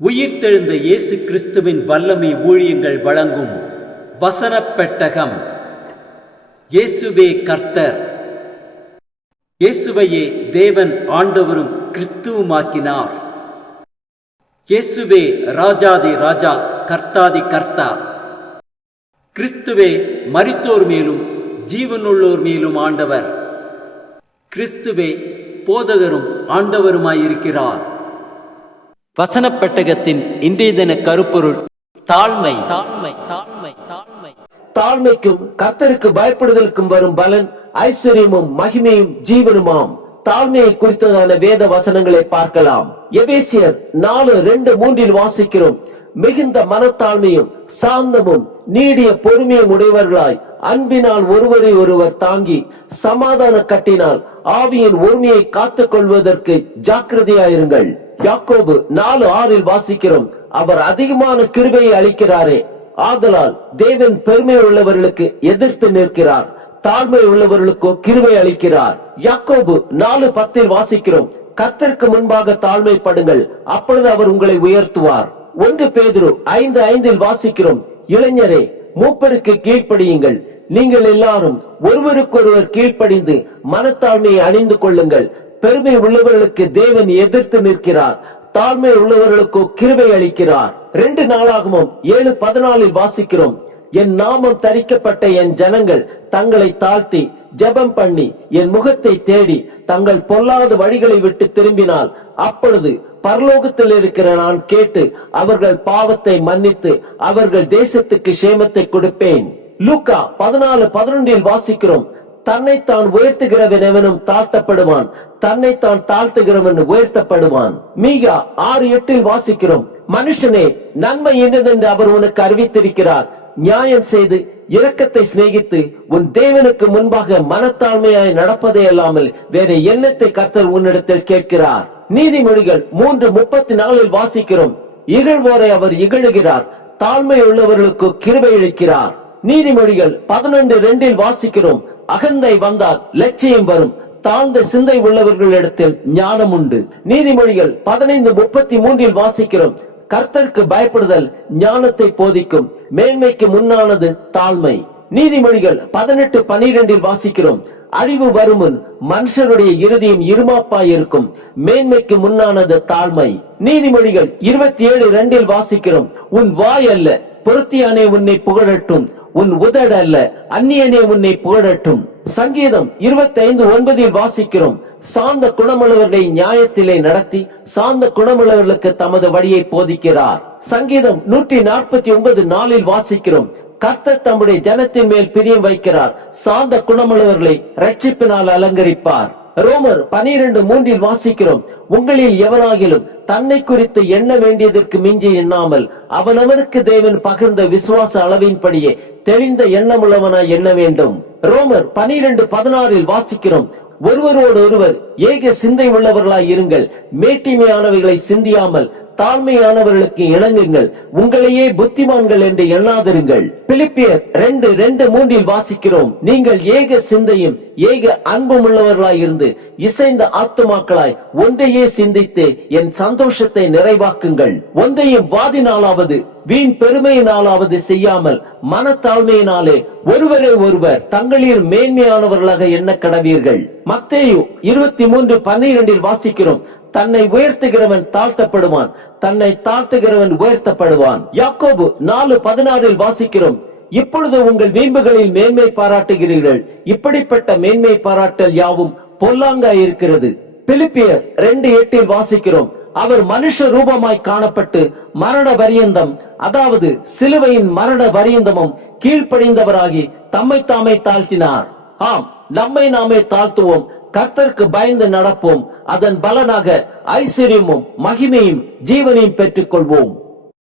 உயிர்த்தெழுந்த இயேசு கிறிஸ்துவின் வல்லமை ஊழியங்கள் வழங்கும் வசனப் பெட்டகம். இயேசுவே கர்த்தர். இயேசுவையே தேவன் ஆண்டவரும் கிறிஸ்துவுமாக்கினார். இயேசுவே ராஜாதி ராஜா, கர்த்தாதி கர்த்தா. கிறிஸ்துவே மரித்தோர் மேலும் ஜீவனுள்ளோர் மேலும் ஆண்டவர். கிறிஸ்துவே போதகரும் ஆண்டவருமாயிருக்கிறார். வசனப் பெட்டகத்தின் இன்றைய தின கருப்பொருள் தாழ்மை. தாழ்மை தாழ்மை தாழ்மை தாழ்மைக்கும் கர்த்தருக்கு பயப்படுதலுக்கும் வரும் பலன் ஐஸ்வர்யமும் மகிமையும் ஜீவனுமாம். தாழ்மையை குறித்ததான வேத வசனங்களை பார்க்கலாம். எபேசியர் 4:2-3 வாசிக்கிறோம். மிகுந்த மனத்தாழ்மையும் சாந்தமும் நீடிய பொறுமையும் உடையவர்களாய் அன்பினால் ஒருவரை ஒருவர் தாங்கி சமாதான கட்டினால் ஆவியின் ஒருமையை காத்துக் கொள்வதற்கு ஜாக்கிரதையாயிருங்கள். யாக்கோபு 4:6 வாசிக்கிறோம். அவர் அதிகமான கிருபையை அளிக்கிறாரே, ஆதலால் தேவன் பெருமை உள்ளவர்களுக்கு எதிர்த்து நிற்கிறார், தாழ்மை உள்ளவர்களுக்கோ கிருபை அளிக்கிறார். யாக்கோபு 4:10 வாசிக்கிறோம். கர்த்தருக்கு முன்பாக தாழ்மைப்படுங்கள், அப்பொழுது அவர் உங்களை உயர்த்துவார். 1 பேதுரு 5:5 வாசிக்கிறோம். இளைஞரே, மூப்பருக்கு கீழ்ப்படியுங்கள், நீங்கள் எல்லாரும் ஒருவருக்கொருவர் கீழ்ப்படிந்து மனத்தாழ்மையை அணிந்து கொள்ளுங்கள். பெருமை உள்ளவர்களுக்கு தேவன் எதிர்த்து நிற்கிறார், தாழ்மை உள்ளவர்களுக்கோ கிருபை அளிக்கிறார். 2 நாளாகமம் 7:14 வாசிக்கிறோம். என் நாமம் தரிக்கப்பட்ட என் ஜனங்கள் தங்களை தாழ்த்தி ஜெபம் பண்ணி என் முகத்தை தேடி தங்கள் பொல்லாத வழிகளை விட்டு திரும்பினால், அப்பொழுது பரலோகத்தில் இருக்கிற நான் கேட்டு அவர்கள் பாவத்தை மன்னித்து அவர்கள் தேசத்துக்கு சேமத்தை கொடுப்பேன். லூக்கா 14:11 வாசிக்கிறோம். தன்னைத்தான் உயர்த்துகிறவன் எவனும் தாழ்த்தப்படுவான், தன்னைத்தான் தாழ்த்துகிறவன் உயர்த்தப்படுவான். மீகா 6:8 வாசிக்கிறோம். மனுஷனே, நன்மை என்னதென்று அவர் உனக்கு அறிவித்திருக்கிறார். நியாயம் செய்து இரக்கத்தை சிநேகித்து உன் தேவனுக்கு முன்பாக மனத்தாழ்மையாய் நடப்பதே அல்லாமல் வேற எண்ணத்தை கர்த்தர் உன்னிடத்தில் கேட்கிறார். நீதிமொழிகள் 3:34 வாசிக்கிறோம். இகழ்வோரை அவர் இகழுகிறார், தாழ்மை உள்ளவர்களுக்கு கிருபை அளிக்கிறார். நீதிமொழிகள் 11:2 வாசிக்கிறோம். அகந்தை வந்தால் லட்சியம் வரும், தாழ்ந்த சிந்தை உள்ளவர்களிடத்தில் ஞானம் உண்டு. நீதிமொழிகள் 15:33 வாசிக்கிறோம். கர்த்தருக்கு பயப்படுதல் ஞானத்தை போதிக்கும், மேன்மைக்கு முன்னானது தாழ்மை. நீதிமொழிகள் 18:12 வாசிக்கிறோம். அழிவு வருமுன் மனுஷருடைய இருதயம் இருமாப்பாய் இருக்கும், மேன்மைக்கு முன்னானது தாழ்மை. நீதிமொழிகள் 27:2 வாசிக்கிறோம். உன் வாய் அல்ல பொருத்தியானே உன்னை புகழட்டும், உன் உதடு அல்ல அந்நியனே உன்னை புகழட்டும். சங்கீதம் 25:9 வாசிக்கிறோம். சாந்த குணமுள்ளவர்களை நியாயத்திலே நடத்தி சாந்த குணமுள்ளவர்களுக்கு தமது வழியை போதிக்கிறார். சங்கீதம் 149:4 வாசிக்கிறோம். கர்த்தர் தம்முடைய ஜனத்தின் மேல் பிரியம் வைக்கிறார், சாந்த குணமுள்ளவர்களை ரட்சிப்பினால் அலங்கரிப்பார். ரோமர் 12:3 வாசிக்கிறோம். உங்களில் எவனாகிலும் தன்னை குறித்து எண்ண வேண்டியதற்கு மிஞ்சி எண்ணாமல் அவனவனுக்கு தேவன் பகிர்ந்த விசுவாச அளவின்படியே தெளிந்த எண்ணமுள்ளவனாய் எண்ண வேண்டும். ரோமர் 12:16 வாசிக்கிறோம். ஒருவரோடு ஒருவர் ஏக சிந்தை உள்ளவர்களாய் இருங்கள், மேட்டிமையானவைகளை சிந்தியாமல் தாழ்மையானவர்களுக்கு இணங்குங்கள், உங்களையே புத்திமான்கள் என்று எண்ணாதிருங்கள். பிலிப்பியர் 2:2-3 வாசிக்கிறோம். நீங்கள் ஏக சிந்தையும் ஏக அன்பும் உள்ளவர்களாய் இருந்து இசைந்த ஆத்துமாக்களாய் ஒன்றையே சிந்தித்து என் சந்தோஷத்தை நிறைவாக்குங்கள். ஒன்றையும் வாதினாலாவது வீண் பெருமையினாலாவது செய்யாமல் மனத்தாழ்மையினாலே ஒருவரை ஒருவர் தங்களில் மேன்மையானவர்களாக எண்ண கடவீர்கள். மத்தேயு 23:12 வாசிக்கிறோம். தன்னை உயர்த்துகிறவன் தாழ்த்தப்படுவான், தன்னை தாழ்த்துகிறவன் உயர்த்தப்படுவான். யாக்கோபு 4:16 வாசிக்கிறோம். இப்பொழுது உங்கள் வீம்புகளில் மேன்மை பாராட்டுகிறீர்கள், இப்படிப்பட்ட மேன்மை பாராட்டல் யாவும் பொல்லாங்காய் இருக்கிறது. பிலிப்பியர் 2:8 வாசிக்கிறோம். அவர் மனுஷ ரூபமாய் காணப்பட்டு மரண பரியந்தம், அதாவது சிலுவையின் மரண பரியந்தமும் கீழ்ப்படிந்தவராகி தம்மை தாமே தாழ்த்தினார். ஆம், நம்மை நாமே தாழ்த்துவோம், கர்த்தருக்கு பயந்து நடப்போம், அதன் பலனாக ஐஸ்வர்யமும் மகிமையும் ஜீவனையும் பெற்றுக் கொள்வோம்.